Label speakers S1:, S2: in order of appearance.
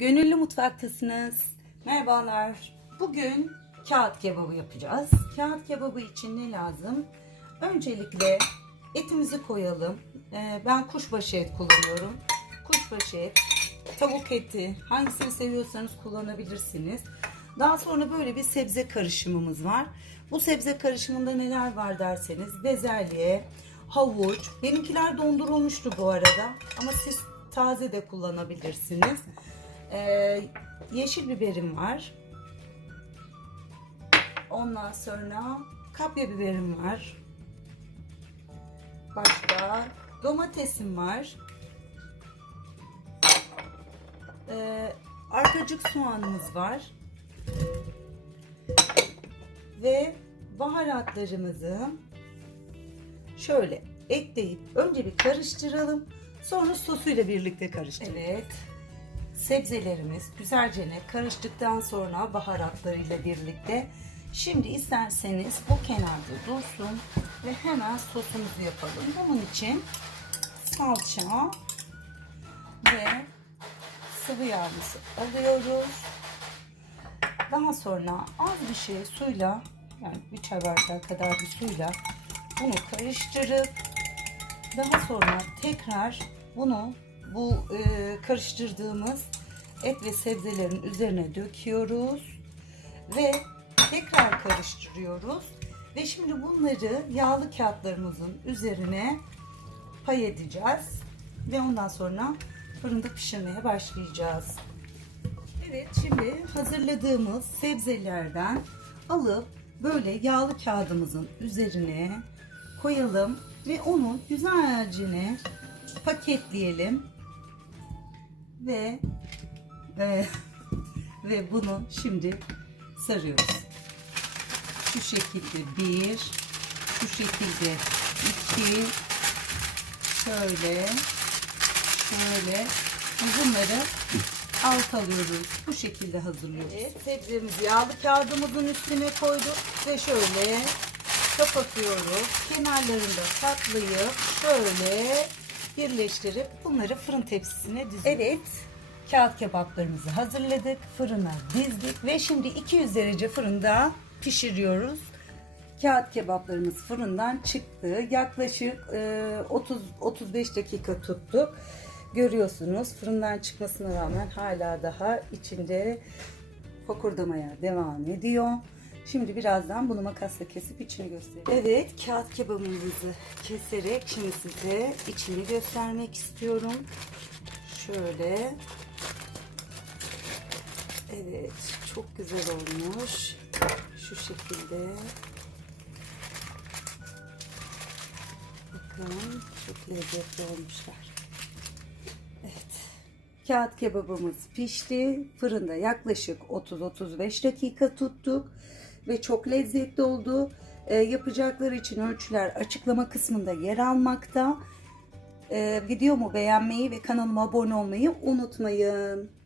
S1: Gönüllü mutfaktasınız. Merhabalar. Bugün kağıt kebabı yapacağız. Kağıt kebabı için ne lazım? Öncelikle etimizi koyalım. Ee, ben kuşbaşı et kullanıyorum. Kuşbaşı et, tavuk eti, hangisini seviyorsanız kullanabilirsiniz. Daha sonra böyle bir sebze karışımımız var. Bu sebze karışımında neler var derseniz bezelye, havuç. Benimkiler dondurulmuştu bu arada ama siz taze de kullanabilirsiniz. Ee, yeşil biberim var. Ondan sonra kapya biberim var. Başka domatesim var. Ee, arkacık soğanımız var. Ve baharatlarımızı şöyle ekleyip önce bir karıştıralım. Sonra sosuyla birlikte karıştıralım. Evet. Sebzelerimiz güzelce karıştıktan sonra baharatlarıyla birlikte Şimdi isterseniz bu kenarda dursun ve hemen sosumuzu yapalım. Bunun için salça ve sıvı yağımızı alıyoruz. Daha sonra az bir şey suyla yani bir çay bardağı kadar bir suyla bunu karıştırıp daha sonra tekrar bunu bu e, karıştırdığımız et ve sebzelerin üzerine döküyoruz ve tekrar karıştırıyoruz ve şimdi bunları yağlı kağıtlarımızın üzerine pay edeceğiz ve ondan sonra fırında pişirmeye başlayacağız. Evet şimdi hazırladığımız sebzelerden alıp böyle yağlı kağıdımızın üzerine koyalım ve onu güzelce paketleyelim ve ve ve bunu şimdi sarıyoruz. Şu şekilde bir, şu şekilde iki, şöyle, şöyle bunları alt alıyoruz. Bu şekilde hazırlıyoruz. Evet, sebzemizi yağlı kağıdımızın üstüne koyduk ve şöyle kapatıyoruz. Kenarlarında katlayıp şöyle birleştirip bunları fırın tepsisine diziyoruz. Evet, kağıt kebaplarımızı hazırladık. Fırına dizdik ve şimdi 200 derece fırında pişiriyoruz. Kağıt kebaplarımız fırından çıktı. Yaklaşık 30-35 dakika tuttuk. Görüyorsunuz fırından çıkmasına rağmen hala daha içinde fokurdamaya devam ediyor. Şimdi birazdan bunu makasla kesip içini göstereyim. Evet kağıt kebabımızı keserek şimdi size içini göstermek istiyorum. Şöyle. Evet çok güzel olmuş. Şu şekilde. Bakın çok lezzetli olmuşlar. Evet. Kağıt kebabımız pişti. Fırında yaklaşık 30-35 dakika tuttuk. Ve çok lezzetli oldu. Ee, yapacakları için ölçüler açıklama kısmında yer almakta. Ee, videomu beğenmeyi ve kanalıma abone olmayı unutmayın.